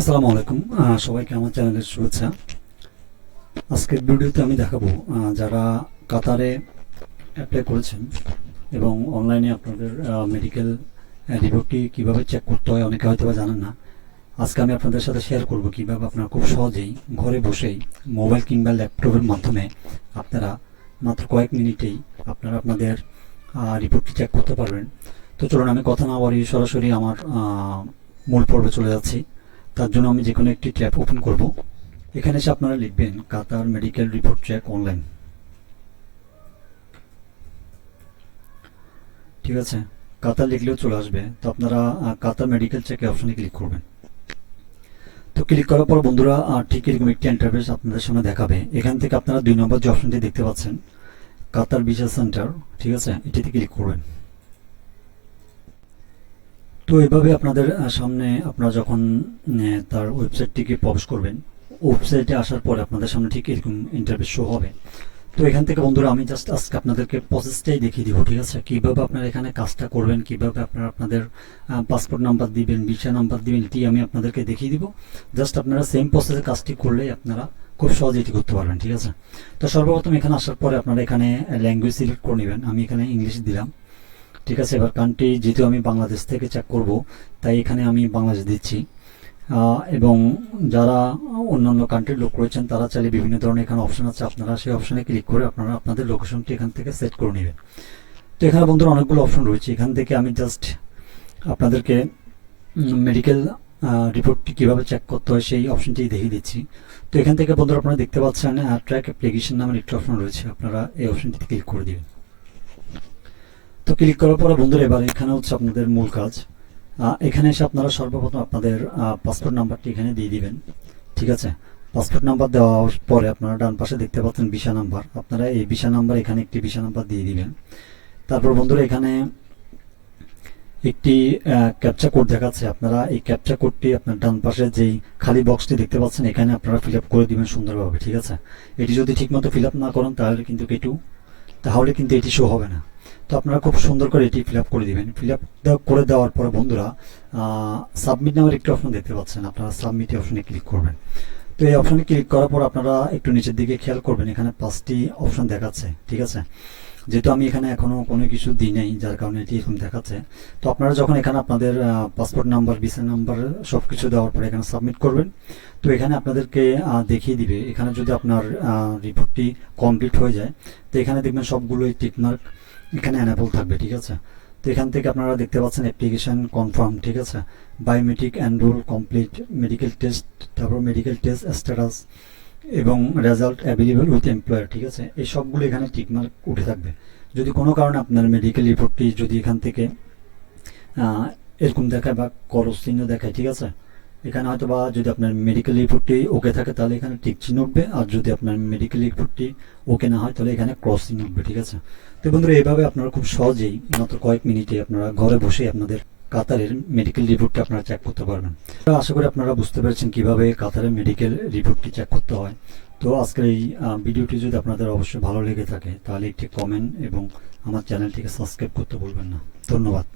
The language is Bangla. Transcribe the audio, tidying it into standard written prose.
আসসালামু আলাইকুম। সবাইকে আমার চ্যানেলের শুভেচ্ছা। আজকের ভিডিওতে আমি দেখাবো যারা কাতারে অ্যাপ্লাই করেছেন এবং অনলাইনে আপনাদের মেডিকেল রিপোর্টটি কীভাবে চেক করতে হয়, অনেকে হয়তো বা জানেন না। আজকে আমি আপনাদের সাথে শেয়ার করব কীভাবে আপনারা খুব সহজেই ঘরে বসেই মোবাইল কিংবা ল্যাপটপের মাধ্যমে আপনারা মাত্র কয়েক মিনিটেই আপনারা আপনাদের রিপোর্টটি চেক করতে পারবেন। তো চলুন আমি কথা না বাড়িয়ে সরাসরি আমার মূল পর্বে চলে যাচ্ছি। তার জন্য আমি যে কোনো একটি ট্যাব ওপেন করব। এখানে এসে আপনারা লিখবেন কাতার মেডিকেল রিপোর্ট চেক অনলাইন। ঠিক আছে, কাতার লিখলেও চলে আসবে। তো আপনারা কাতার মেডিকেল চেক অপশনে ক্লিক করবেন। তো ক্লিক করার পর বন্ধুরা ঠিক এরকম একটি ইন্টারফেস আপনাদের সামনে দেখাবে। এখান থেকে আপনারা 2 নম্বর যে অপশনটি দেখতে পাচ্ছেন কাতার ভিসা সেন্টার, ঠিক আছে, এটিতে ক্লিক করবেন। তো এভাবে আপনাদের সামনে আপনারা যখন তার ওয়েবসাইটটিকে প্রবেশ করবেন, ওয়েবসাইটে আসার পরে আপনাদের সামনে ঠিক এরকম ইন্টারফেস শো হবে। তো এখান থেকে বন্ধুরা আমি জাস্ট আজকে আপনাদেরকে প্রসেসটাই দেখিয়ে দিব। ঠিক আছে, কীভাবে আপনারা এখানে কাজটা করবেন, কীভাবে আপনারা আপনাদের পাসপোর্ট নাম্বার দিবেন, ভিসা নাম্বার দিবেন, এটি আমি আপনাদেরকে দেখিয়ে দিব। জাস্ট আপনারা সেম প্রসেসে কাজটি করলেই আপনারা খুব সহজে এটি করতে পারবেন। ঠিক আছে, তো সর্বপ্রথম এখানে আসার পরে আপনারা এখানে ল্যাঙ্গুয়েজ সিলেক্ট করে নেবেন। আমি এখানে ইংলিশ দিলাম। ঠিক আছে, এবার কান্ট্রি যেহেতু আমি বাংলাদেশ থেকে চেক করব, তাই এখানে আমি বাংলাদেশ দিচ্ছি। এবং যারা অন্যান্য কান্ট্রির লোক রয়েছেন তারা চাইলে বিভিন্ন ধরনের এখানে অপশন আছে, আপনারা সেই অপশনে ক্লিক করে আপনারা আপনাদের লোকেশনটি এখান থেকে সেট করে নেবেন। তো এখানে বন্ধুরা অনেকগুলো অপশন রয়েছে। এখান থেকে আমি জাস্ট আপনাদেরকে মেডিকেল রিপোর্টটি কীভাবে চেক করতে হয় সেই অপশনটি দেখিয়ে দিচ্ছি। তো এখান থেকে বন্ধুরা আপনারা দেখতে পাচ্ছেন ট্র্যাক অ্যাপ্লিকেশন নামের একটি অপশন রয়েছে, আপনারা এই অপশনটিতে ক্লিক করে দিবেন। তো ক্লিক করার পরে বন্ধুরা এবার এখানে হচ্ছে আপনাদের মূল কাজ। এখানে এসে আপনারা সর্বপ্রথম আপনাদের পাসপোর্ট নাম্বারটি এখানে দিয়ে দিবেন। ঠিক আছে, পাসপোর্ট নাম্বার দেওয়ার পরে আপনারা ডান পাশে দেখতে পাচ্ছেন ভিসা নাম্বার, আপনারা এই ভিসা নাম্বার এখানে একটি ভিসা নাম্বার দিয়ে দিবেন। তারপর বন্ধুরা এখানে একটি ক্যাপচা কোড দেখাচ্ছে, আপনারা এই ক্যাপচা কোডটি আপনার ডান পাশে যেই খালি বক্সটি দেখতে পাচ্ছেন এখানে আপনারা ফিল আপ করে দিবেন সুন্দরভাবে। ঠিক আছে, এটি যদি ঠিকমতো ফিল আপ না করেন তাহলে কিন্তু এটি শো হবে না। তো আপনারা খুব সুন্দর করে এটি ফিল আপ করে দিবেন। ফিল আপ করে দেওয়ার পরে বন্ধুরা সাবমিট নামের একটি অপশন দেখতে পাচ্ছেন, আপনারা সাবমিট অপশনে ক্লিক করবেন। তো এই অপশনে ক্লিক করার পর আপনারা একটু নিচের দিকে খেয়াল করবেন, এখানে 5টি অপশন দেখাচ্ছে। ঠিক আছে, যেহেতু আমি এখানে এখনও কোনো কিছু দিই নাই যার কারণে এটি এরকম দেখাচ্ছে। তো আপনারা যখন এখানে আপনাদের পাসপোর্ট নাম্বার, ভিসা নাম্বার সব কিছু দেওয়ার পরে এখানে সাবমিট করবেন, তো এখানে আপনাদেরকে দেখিয়ে দিবে। এখানে যদি আপনার রিপোর্টটি কমপ্লিট হয়ে যায় তো এখানে দেখবেন সবগুলোই টিকমার্ক এখানে অ্যানেবল থাকবে। ঠিক আছে, তো এখান থেকে আপনারা দেখতে পাচ্ছেন অ্যাপ্লিকেশন কনফার্ম, ঠিক আছে, biometric enrol complete, medical test, তারপর মেডিকেল টেস্ট স্ট্যাটাস এবং রেজাল্ট অ্যাভেলেবল উইথ এমপ্লয়ার। ঠিক আছে, এই সবগুলো এখানে টিকমার্ক উঠে থাকবে। যদি কোনো কারণে আপনার মেডিকেল রিপোর্টটি যদি এখান থেকে এরকম দেখায় বা করস চিহ্ন দেখায়, ঠিক আছে, এখানে হয়তো বা যদি আপনার মেডিকেল রিপোর্টটি ওকে থাকে তাহলে এখানে টিক চিহ্ন উঠবে, আর যদি আপনার মেডিকেল রিপোর্টটি ওকে না হয় তাহলে এখানে ক্রস চিহ্ন উঠবে। ঠিক আছে, তো বন্ধুরা এইভাবে আপনারা খুব সহজেই মাত্র কয়েক মিনিটে আপনারা ঘরে বসে আপনাদের কাতারের মেডিকেল রিপোর্টটি আপনারা চেক করতে পারবেন। আশা করি আপনারা বুঝতে পেরেছেন কিভাবে কাতারের মেডিকেল রিপোর্টটি চেক করতে হয়। তো আজকের এই ভিডিওটি যদি আপনাদের অবশ্যই ভালো লেগে থাকে তাহলে একটি কমেন্ট এবং আমার চ্যানেলটিকে সাবস্ক্রাইব করতে ভুলবেন না। ধন্যবাদ।